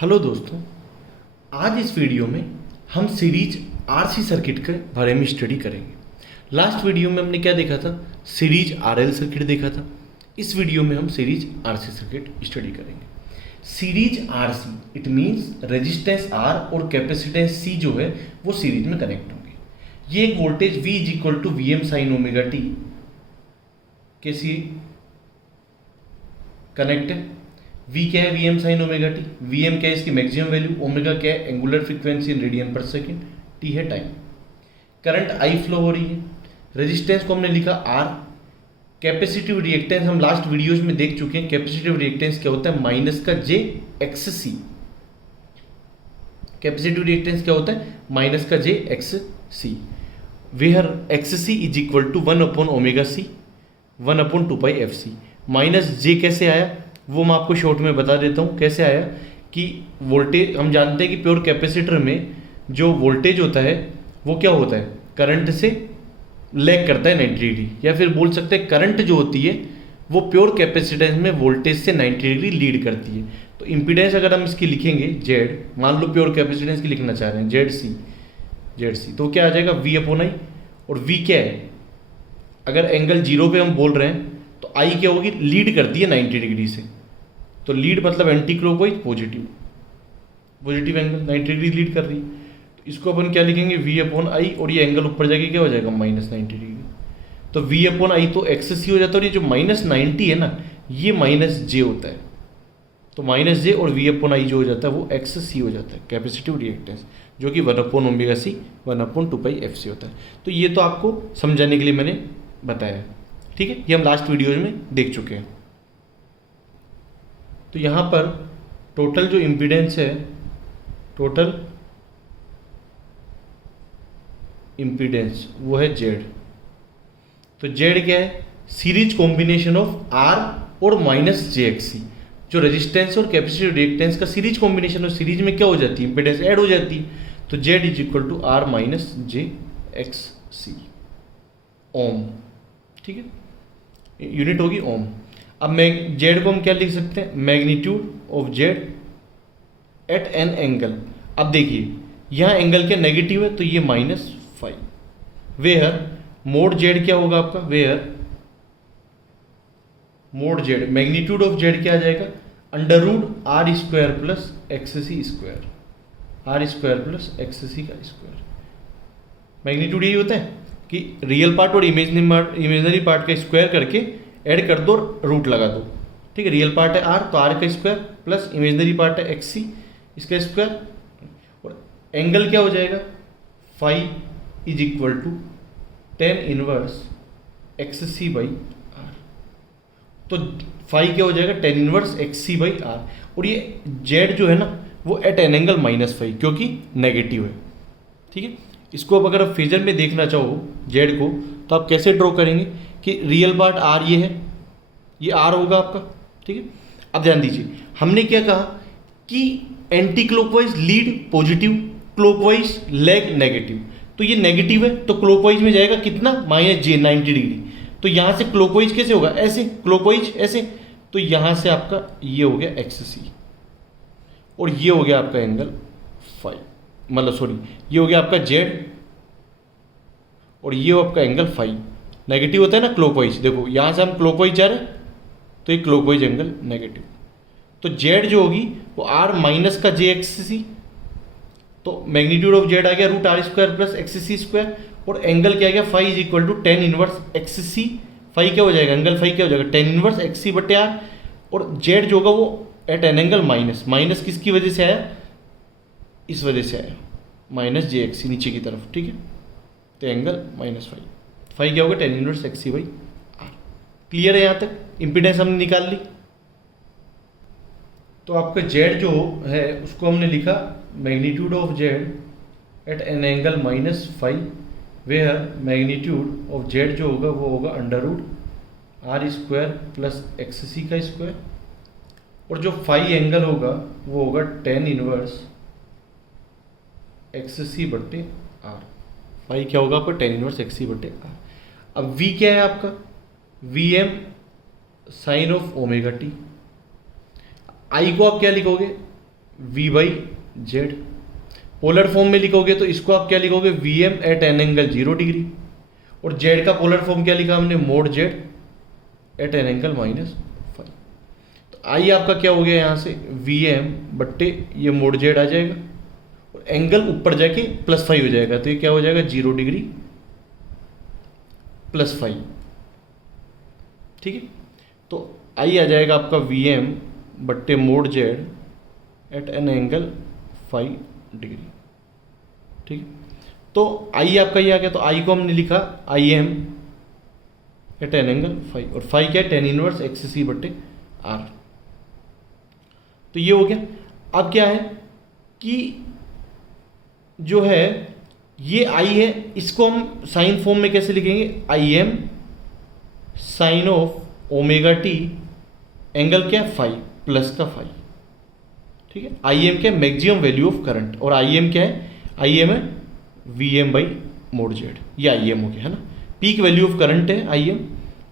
Hello दोस्तों, आज इस वीडियो में हम सीरीज आरसी सर्किट के बारे में स्टडी करेंगे। लास्ट वीडियो में हमने क्या देखा था? सीरीज आरएल सर्किट देखा था। इस वीडियो में हम सीरीज आरसी सर्किट स्टडी करेंगे। Series RC it means resistance R और कैपेसिटेंस सी जो है वो सीरीज में कनेक्ट होंगे। ये एक voltage V is equal to V M sine omega t कैसी कनेक्ट है। V क्या है? V M sine omega t. V M क्या है? इसकी मैक्सिमम वैल्यू। ओमेगा क्या है? Angular frequency in radian per second. T है टाइम। करंट I फ्लो हो रही है। रेजिस्टेंस को हमने लिखा R। कैपेसिटिव रिएक्टेंस हम लास्ट वीडियोज में देख चुके हैं। कैपेसिटिव रिएक्टेंस क्या होता है? माइनस का J X C. Capacitive reactance क्या होता है? माइनस का J X C. Where X C is equal to 1/ओमेगा C 1/2 pi F C. Minus J कैसे आया वो मैं आपको शॉर्ट में बता देता हूँ कैसे आया। कि वोल्टेज हम जानते हैं कि प्योर कैपेसिटर में जो वोल्टेज होता है वो क्या होता है? करंट से लैग करता है 90 डिग्री, या फिर बोल सकते हैं करंट जो होती है वो प्योर कैपेसिटेंस में वोल्टेज से 90 डिग्री लीड करती है। तो इम्पीडेंस अगर हम इसकी लिखेंगे जेड, मान लो प्योर कैपेसिटेंस की लिखना चाह रहे हैं जेड सी, तो क्या आ जाएगा? V upon I. और वी क्या है? अगर एंगल जीरो पे हम बोल रहे हैं तो आई क्या होगी? लीड करती है 90 डिग्री से। तो लीड मतलब anti clockwise positive angle 90 degree lead कर रही है। तो इसको अपन क्या लिखेंगे? वी अपॉन आई, और ये एंगल ऊपर जाके क्या हो जाएगा? Minus 90 degree. तो वी अपॉन आई तो एक्स सी हो जाता है, और ये जो माइनस 90 है ना, ये माइनस जे होता है। तो माइनस जे और वी अपॉन आई जो हो जाता है वो एक्स सी हो जाता है, कैपेसिटिव रिएक्टेंस, जो कि 1/ओमेगा सी 1/2 पाई एफ सी होता है। तो ये तो आपको समझाने के लिए मैंने बताया, ठीक है। ये हम लास्ट वीडियोज में देख चुके हैं। तो यहाँ पर टोटल जो इम्पीडेंस है, टोटल इम्पीडेंस वो है जेड। तो जेड क्या है? सीरीज कॉम्बिनेशन ऑफ आर और माइनस जे एक्स सी। जो रेजिस्टेंस और कैपेसिटिव रिएक्टेंस का सीरीज कॉम्बिनेशन और सीरीज में क्या हो जाती है? इम्पीडेंस ऐड हो जाती है। तो Z is equal to R minus J X C ohm, ठीक है। यूनिट होगी ओम। अब मैं जेड को हम क्या लिख सकते हैं? Magnitude of Z at an angle. अब देखिए यहाँ एंगल क्या नेगेटिव है, तो ये -5। वेयर मोड जेड क्या होगा आपका? Where mod Z magnitude of Z क्या आ जाएगा? √r² plus XC square, r² plus XC का स्क्वायर। मैग्नीट्यूड यही होता है कि रियल पार्ट और इमेजनरी पार्ट का स्क्वायर करके ऐड कर दो, रूट लगा दो, ठीक है। रियल पार्ट है r, तो r का स्क्वायर प्लस इमेजनरी पार्ट है XC, इसका स्क्वायर। और एंगल क्या हो जाएगा? Phi is equal to tan inverse XC by R. तो फाई क्या हो जाएगा? tan inverse XC by R. और ये जेड जो है ना वो एट एन एंगल -5, क्योंकि नेगेटिव है, ठीक है। इसको अब अगर आप फेजर में देखना चाहो जेड को, तो आप कैसे ड्रॉ करेंगे? कि रियल पार्ट आर ये है, ये आर होगा आपका, ठीक है। अब ध्यान दीजिए, हमने क्या कहा कि anti clockwise lead positive, clockwise lag negative. तो ये नेगेटिव है तो क्लॉकवाइज में जाएगा कितना? -j 90 degree. तो यहाँ से क्लॉकवाइज कैसे होगा? ऐसे, क्लॉकवाइज ऐसे। तो यहाँ से आपका ये हो गया XC, और ये हो गया आपका एंगल फाई, मतलब सॉरी, ये हो गया आपका जेड, और ये हो आपका एंगल फाई। नेगेटिव होता है ना क्लॉकवाइज, देखो यहाँ से हम क्लॉकवाइज जा रहे हैं तो ये क्लॉकवाइज एंगल नेगेटिव। तो जेड जो होगी वो आर माइनस का जे एक्स सी, तो मैग्नीट्यूड ऑफ जेड आ गया √r² प्लस XC स्क्वायर, और एंगल क्या आ गया? Phi is equal to tan inverse XC। Phi क्या हो जाएगा? एंगल फाई क्या हो जाएगा? tan इनवर्स XC बटे आर। और जेड जो होगा वो एट एन एंगल माइनस किसकी वजह से आया? इस वजह से आया, -jXC नीचे की तरफ, ठीक है। तो एंगल -5, फाई क्या होगा? tan inverse XC by R. Clear है यहाँ तक? इम्पीडेंस हमने निकाल ली। तो आपका जेड जो है उसको हमने लिखा magnitude of Z at an angle -5, where magnitude of Z जो होगा वो होगा √r² प्लस XC का स्क्वायर, और जो फाई एंगल होगा वो होगा tan इनवर्स XC बटे आर। फाई क्या होगा आपका? tan इनवर्स XC बटे आर। अब V क्या है आपका? VM sine of omega t. I को आप क्या लिखोगे? V by Z. Polar form में लिखोगे तो इसको आप क्या लिखोगे, V M at an angle 0 degree, और जेड का पोलर फॉर्म क्या लिखा हमने, mod Z at an angle -5। तो आई आपका क्या हो गया यहाँ से, वी एम बट्टे ये मोड जेड आ जाएगा, और एंगल ऊपर जाके +5 हो जाएगा, तो ये क्या हो जाएगा 0 डिग्री +5। ठीक है, तो आई आ जाएगा आपका वी एम बट्टे mod Z at an angle 5 degree. ठीक है, तो आई आपका ये आ गया, तो आई को हमने लिखा I M at an angle 5, और 5 क्या है, tan इनवर्स XC बट्टे R। तो ये हो गया। अब क्या है कि जो है ये आई है, इसको हम साइन फॉर्म में कैसे लिखेंगे, I M sine of omega t angle क्या है 5 प्लस का 5। ठीक है, आई एम क्या है, मैक्सिमम वैल्यू ऑफ करंट, और आई एम क्या है, आई एम है V M by mod Z, ये आई एम हो गया है ना। पीक वैल्यू ऑफ करंट है I M,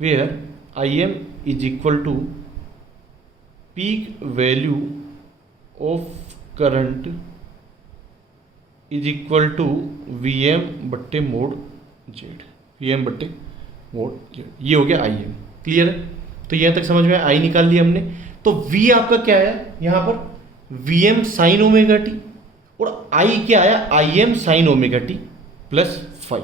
where I M is equal to peak value of current is equal to V M बट्टे मोड जेड, वी एम बट्टे mod Z, ये हो गया आई एम। क्लियर है, तो यहाँ तक समझ में आई निकाल लिया हमने। तो वी आपका क्या आया यहाँ पर, V M sine omega T, और आई क्या आया, I M sine omega T plus 5।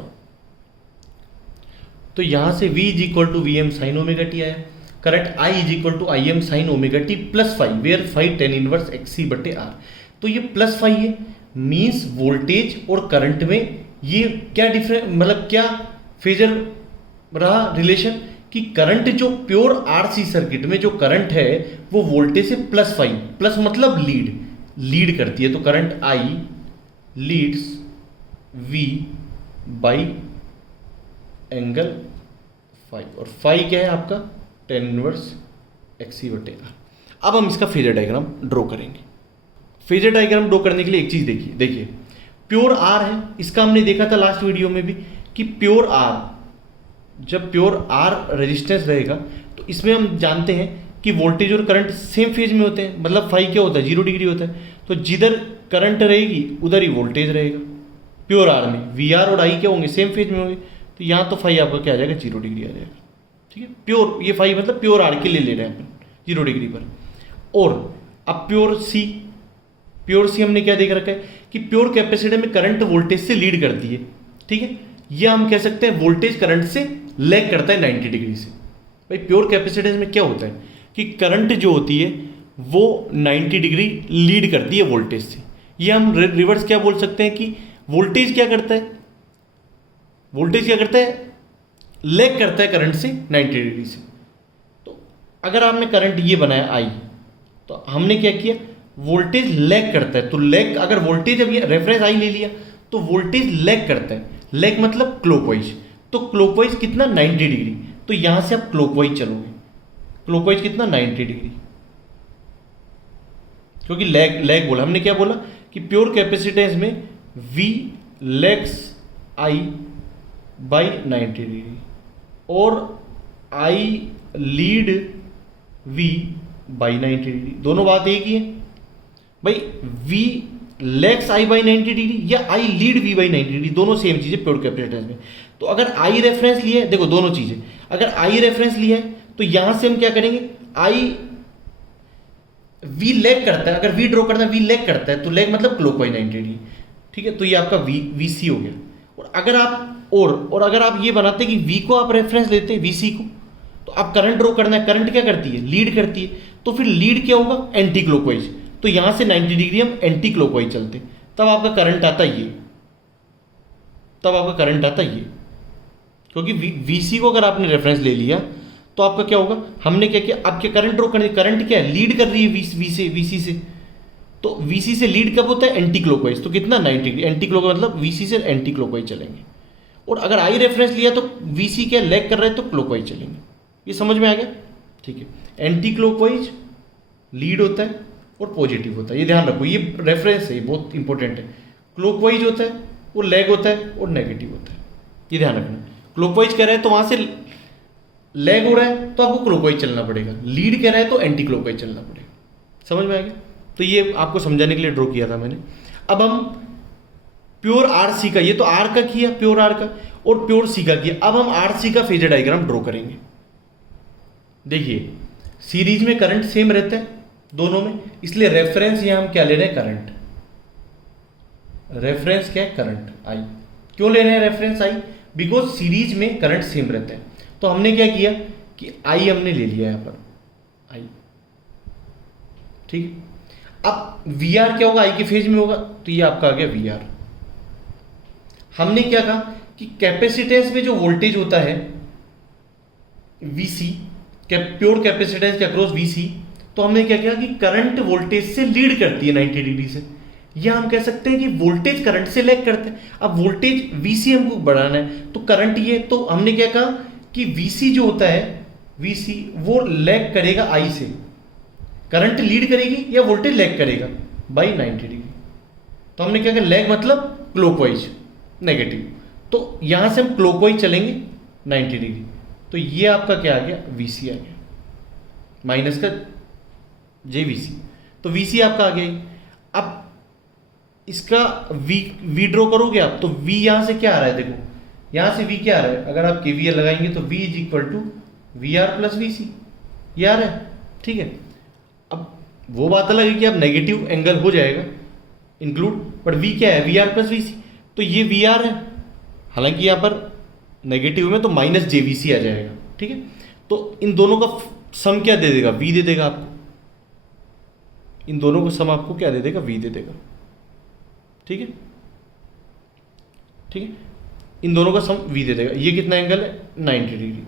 तो यहां से v is equal to V M sine omega T आया, correct. i is equal to I M sine omega T plus 5, where 5 tan inverse XC बटे R। तो ये +5 है, means voltage और current में ये क्या डिफरेंस, मतलब क्या फेजर रहा रिलेशन, कि करंट जो प्योर RC सर्किट में जो करंट है वो वोल्टेज से +5, प्लस मतलब लीड करती है, तो current I leads V by angle 5, और 5 क्या है आपका tan इनवर्स XC बटे R। अब हम इसका फेजर डायग्राम ड्रॉ करेंगे। फेजर डायग्राम ड्रॉ करने के लिए एक चीज देखिए प्योर R है, इसका हमने देखा था लास्ट वीडियो में भी कि प्योर R, जब प्योर R रेजिस्टेंस रहेगा तो इसमें हम जानते हैं कि वोल्टेज और करंट सेम फेज में होते हैं, मतलब फाई क्या होता है 0 डिग्री होता है, तो जिधर करंट रहेगी उधर ही वोल्टेज रहेगा। प्योर R में VR और I क्या होंगे, सेम फेज में होंगे, तो यहाँ तो फाई आपका क्या आ जाएगा 0 डिग्री आ जाएगा। ठीक है, प्योर ये फाई मतलब प्योर R के लिए ले रहे हैं अपन 0 डिग्री पर। और अब प्योर C हमने क्या देख रखा है कि प्योर कैपेसिटर में करंट वोल्टेज से लीड करती है। ठीक है, यह हम कह सकते हैं वोल्टेज करंट से लैग करता है 90 डिग्री से। भाई प्योर कैपेसिटेंस में क्या होता है कि करंट जो होती है वो 90 डिग्री लीड करती है वोल्टेज से। ये हम रिवर्स क्या बोल सकते हैं कि वोल्टेज क्या करता है, लैग करता है करंट से 90 डिग्री से। तो अगर आपने करंट ये बनाया I, तो हमने क्या किया, वोल्टेज लैग करता है, तो लैग अगर वोल्टेज अब ये रेफरेंस I ले लिया तो वोल्टेज लैग करता है, लैग मतलब क्लॉकवाइज, तो क्लॉकवाइज कितना 90 डिग्री, तो यहां से आप क्लॉकवाइज चलोगे, क्लॉकवाइज कितना 90 डिग्री, क्योंकि लैग बोला हमने, क्या बोला कि प्योर कैपेसिटेंस में V lags I by 90 degree और I lead V by 90 degree, दोनों बात एक ही है भाई। V lags I by 90 degree या I lead V by 90 degree, दोनों सेम चीज़ है प्योर कैपेसिटेंस में। तो अगर I रेफरेंस लिया है, देखो दोनों चीज़ें, अगर I रेफरेंस लिया है तो यहां से हम क्या करेंगे, V लैग करता है, अगर V ड्रॉ करना है V लैग करता है, तो लैग मतलब क्लॉकवाइज 90 डिग्री। ठीक है, तो ये आपका VC हो गया। और अगर आप और अगर आप ये बनाते कि V को आप रेफरेंस लेते हैं VC को, तो आप करंट ड्रॉ करना है, करंट क्या करती है, लीड करती है, तो फिर लीड क्या होगा, एंटी क्लॉकवाइज, तो यहां से 90 डिग्री हम एंटी क्लॉकवाइज चलते, तब आपका करंट आता ये, क्योंकि VC को अगर आपने रेफरेंस ले लिया तो आपका क्या होगा, हमने क्या किया, आपके करंट ड्रॉ करने, करंट क्या है, लीड कर रही है VC से, तो VC से लीड कब होता है, एंटी क्लॉकवाइज, तो कितना 90 डिग्री, एंटी क्लॉकवाइज मतलब VC से एंटी क्लॉकवाइज चलेंगे। और अगर I रेफरेंस लिया तो VC क्या लैग कर रहा है, तो क्लॉकवाइज चलेंगे। ये समझ में आ गया। ठीक है, एंटी क्लॉकवाइज लीड होता है और पॉजिटिव होता है, ये ध्यान रखो, ये रेफरेंस है, बहुत इंपॉर्टेंट है। क्लॉकवाइज होता है वो लैग होता है और नेगेटिव होता है, ये ध्यान रखना। क्लॉकवाइज कह रहा है तो वहां से लैग हो रहा है तो आपको क्लॉकवाइज चलना पड़ेगा, लीड कह रहा है तो एंटी क्लॉकवाइज चलना पड़ेगा। समझ में आ गया। तो ये आपको समझाने के लिए ड्रॉ किया था मैंने। अब हम प्योर आर सी का, ये तो आर का किया प्योर आर का, और प्योर सी का किया। अब हम आर सी का फेजर डायग्राम ड्रॉ करेंगे। देखिए सीरीज में करंट सेम रहता है दोनों में, इसलिए रेफरेंस यहां हम क्या ले रहे हैं, करंट। रेफरेंस क्या है, करंट आई। क्यों ले रहे हैं रेफरेंस आई, बिकॉज सीरीज में करंट सेम रहता है। तो हमने क्या किया कि आई हमने ले लिया यहां पर, आई, ठीक। अब वी आर क्या होगा, आई के फेज में होगा, तो ये आपका आ गया वी आर। हमने क्या कहा कि कैपेसिटेंस में जो वोल्टेज होता है वीसी, प्योर कैपेसिटेंस के अक्रॉस वीसी, तो हमने क्या किया कि करंट वोल्टेज से लीड करती है 90 डिग्री से, या हम कह सकते हैं कि वोल्टेज करंट से लैग करते हैं। अब वोल्टेज वीसी हमको बढ़ाना है, तो करंट ये, तो हमने क्या कहा कि वीसी जो होता है, वीसी वो लैग करेगा आई से। करंट लीड करेगी या वोल्टेज लैग करेगा बाई 90 डिग्री। तो हमने क्या कहा, लैग मतलब क्लॉकवाइज नेगेटिव, तो यहां से हम क्लॉकवाइज चलेंगे 90 डिग्री। तो ये आपका क्या आ गया, वीसी आ गया, माइनस का जे वीसी, तो वीसी आपका आ गया। अब इसका वी ड्रॉ करोगे आप, तो वी यहां से क्या आ रहा है, देखो यहां से वी क्या आ रहा है, अगर आप केवीएल लगाएंगे तो V is equal to V R plus V C, ये आ रहा है, ठीक है। अब वो बात अलग है कि अब नेगेटिव एंगल हो जाएगा इंक्लूड, बट वी क्या है, वी आर प्लस वी सी, तो ये वी आर है, हालांकि यहां पर नेगेटिव में तो माइनस जे वी सी आ जाएगा, ठीक है। तो इन दोनों का सम क्या दे देगा, वी दे देगा आपको, इन दोनों का सम आपको क्या दे देगा, वी दे देगा, ठीक है, ठीक है, इन दोनों का सम वी दे देगा। ये कितना एंगल है, 90 डिग्री,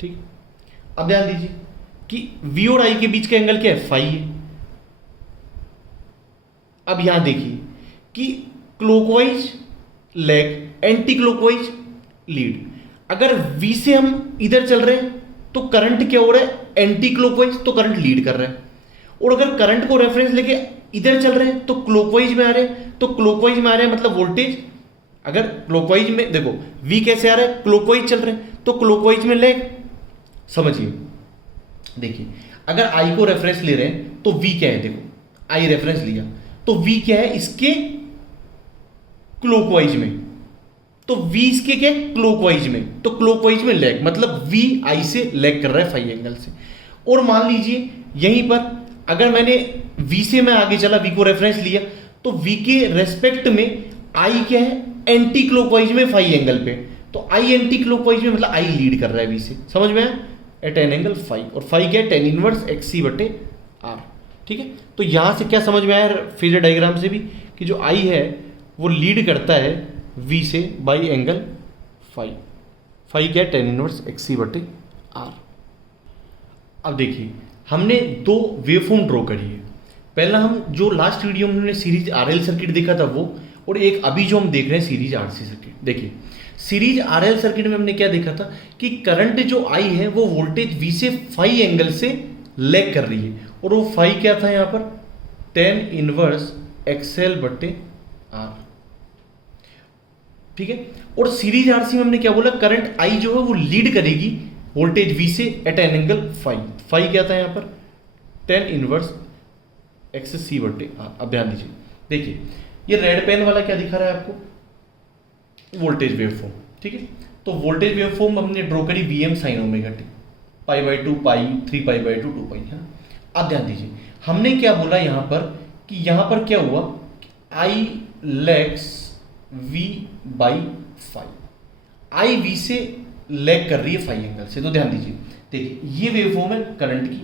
ठीक। अब ध्यान दीजिए कि वी और आई के बीच का एंगल क्या है, फाई है। अब यहां देखिए कि clockwise lag, anti clockwise lead. अगर वी से हम इधर चल रहे हैं तो करंट क्या हो रहा है, एंटी क्लॉकवाइज, तो करंट लीड कर रहा है। और अगर करंट को रेफरेंस लेके इधर चल रहे हैं तो क्लॉकवाइज में आ रहे हैं, तो क्लॉकवाइज में आ रहे हैं मतलब वोल्टेज, अगर क्लॉकवाइज में देखो वी कैसे आ रहा है, क्लॉकवाइज चल रहे हैं, तो क्लॉकवाइज में लैग। समझिए, देखिए अगर आई को रेफरेंस ले रहे हैं तो वी क्या है, देखो आई रेफरेंस लिया तो वी क्या है, इसके क्लॉकवाइज में, तो वी इसके क्या है, क्लॉकवाइज में, तो क्लॉकवाइज में लैग, मतलब वी आई से लैग कर रहा है फाई एंगल से। और मान लीजिए यहीं पर अगर मैंने वी से मैं आगे चला, वी को रेफरेंस लिया, तो वी के रेस्पेक्ट में आई क्या है, एंटी क्लॉकवाइज में फाई एंगल पे, तो आई एंटी क्लॉकवाइज में मतलब आई लीड कर रहा है वी से, समझ में आया, एट एन एंगल फाई। और फाई क्या है, टेन इनवर्स एक्स सी बटे आर, ठीक है। तो यहां से क्या समझ में आया फेजर डायग्राम से भी कि जो आई है वो लीड करता है वी से बाई एंगल फाई। फाई क्या है, टेन इनवर्स एक्स सी बटे आर। अब देखिए हमने दो वेवफॉर्म ड्रॉ करी है। पहला हम जो लास्ट वीडियो में हमने सीरीज आरएल सर्किट देखा था वो, और एक अभी जो हम देख रहे हैं सीरीज आरसी सर्किट। देखिए सीरीज आरएल सर्किट में हमने क्या देखा था कि करंट जो आई है वो वोल्टेज वी से फाई एंगल से लैग कर रही है, और वो फाई क्या था यहाँ पर, टेन इनवर्स एक्सएल बटे आर, ठीक है। और सीरीज आरसी में हमने क्या बोला, करंट आई जो है वो लीड करेगी वोल्टेज वी से at an angle phi. Phi क्या था यहाँ पर, टेन इनवर्स एक्स सी बटे आर। अब ध्यान दीजिए, देखिए ये रेड पेन वाला क्या दिखा रहा है आपको, वोल्टेज वेवफॉर्म, ठीक है। तो वोल्टेज वेवफॉर्म हमने ड्रॉ करी V M sine omega T, pi by two pi, 3π/2 2π, है ना। अब ध्यान दीजिए हमने क्या बोला यहाँ पर कि यहाँ पर क्या हुआ, I lags V by phi, I V से लैग कर रही है फाई एंगल से। तो ध्यान दीजिए, देखिए ये वेवफॉर्म है करंट की,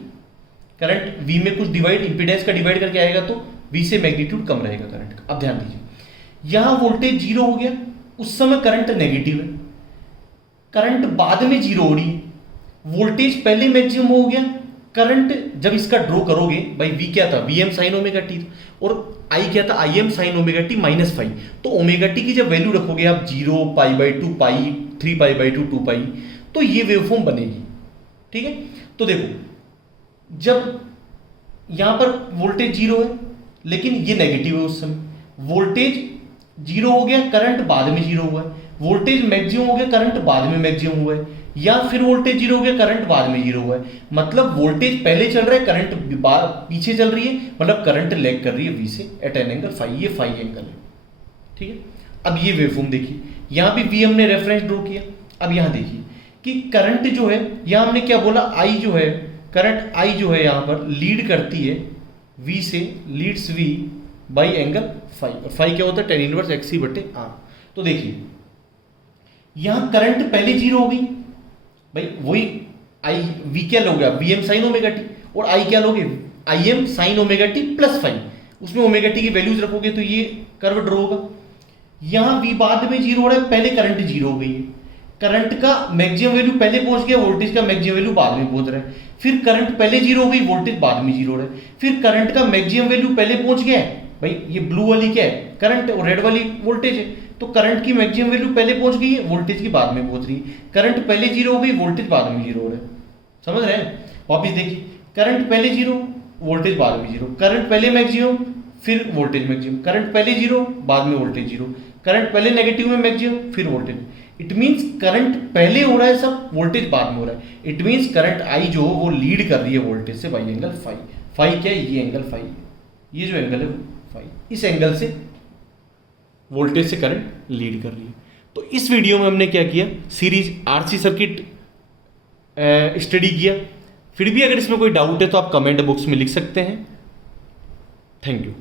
करंट वी में कुछ डिवाइड, इंपीडेंस का डिवाइड करके आएगा तो वी से मैग्नीट्यूड कम रहेगा करंट का। अब ध्यान दीजिए यहां वोल्टेज जीरो हो गया, उस समय करंट नेगेटिव है, करंट बाद में जीरो हो रही है, वोल्टेज पहले मैक्सिमम हो गया, करंट जब इसका ड्रॉ करोगे भाई वी क्या था, V M sine omega T, और आई क्या था, I M sine omega T minus phi. तो ओमेगा टी की जब वैल्यू रखोगे आप 0π/2 पाई, 3π/2 2π, तो ये वेवफॉर्म बनेगी, ठीक है। तो देखो जब यहां पर वोल्टेज जीरो है लेकिन ये नेगेटिव है, उस समय वोल्टेज जीरो हो गया, करंट बाद में जीरो हुआ है, वोल्टेज मैक्सिमम हो गया, करंट बाद में मैक्सिमम हुआ है, या फिर वोल्टेज जीरो हो गया, करंट बाद में जीरो हुआ है, मतलब वोल्टेज पहले चल रहा है, करंट पीछे चल रही है, मतलब करंट लैग कर रही है वी से एट एन एंगल फाई, ये फाई एंगल है, ठीक है। अब ये वेवफॉर्म देखिए, यहां भी वी हमने रेफरेंस ड्रॉ किया। अब यहां देखिए कि करंट जो है, यहां हमने क्या बोला, आई जो है, करंट आई जो है यहां पर लीड करती है वी से, leads V by angle phi, और फाई क्या होता है, टेन इनवर्स एक्स सी बटे आर। तो देखिए यहां करंट पहले जीरो हो गई भाई, वही आई वी क्या लोगे आप, V M sine omega T, और आई क्या लोगे, I M sine omega T plus phi, उसमें ओमेगा टी की वैल्यूज रखोगे तो ये कर्व ड्रॉ होगा। यहां वी बाद में जीरो हो रहा है, पहले करंट जीरो हो गई है, करंट का मैक्सिमम वैल्यू पहले पहुंच गया, वोल्टेज का मैक्सिमम वैल्यू बाद में पहुंच रहा है, फिर करंट पहले जीरो हो गई, वोल्टेज बाद में जीरो हो रहा है, फिर करंट का मैक्सिमम वैल्यू पहले पहुंच गया है भाई, ये ब्लू वाली क्या है, करंट, और रेड वाली वोल्टेज है, तो करंट की मैक्सिमम वैल्यू पहले पहुंच गई है, वोल्टेज की बाद में पहुंच रही है, करंट पहले जीरो हो गई, वोल्टेज बाद में जीरो हो रहा है, समझ रहे हैं। वापिस देखिए, करंट पहले जीरो, वोल्टेज बाद में जीरो, करंट पहले मैक्सिमम, फिर वोल्टेज मैक्सिमम, करंट पहले जीरो, बाद में वोल्टेज जीरो, करंट पहले नेगेटिव में मैक्सिमम, फिर वोल्टेज। इट मींस करंट पहले हो रहा है सब, वोल्टेज बाद में हो रहा है। इट मींस करंट आई जो वो लीड कर रही है वोल्टेज से बाई एंगल फाई। फाई क्या है, ये एंगल फाई, ये जो एंगल है फाई, इस एंगल से वोल्टेज से करंट लीड कर रही है। तो इस वीडियो में हमने क्या किया, सीरीज आरसी सर्किट स्टडी किया। फिर भी अगर इसमें कोई डाउट है तो आप कमेंट बॉक्स में लिख सकते हैं। Thank you.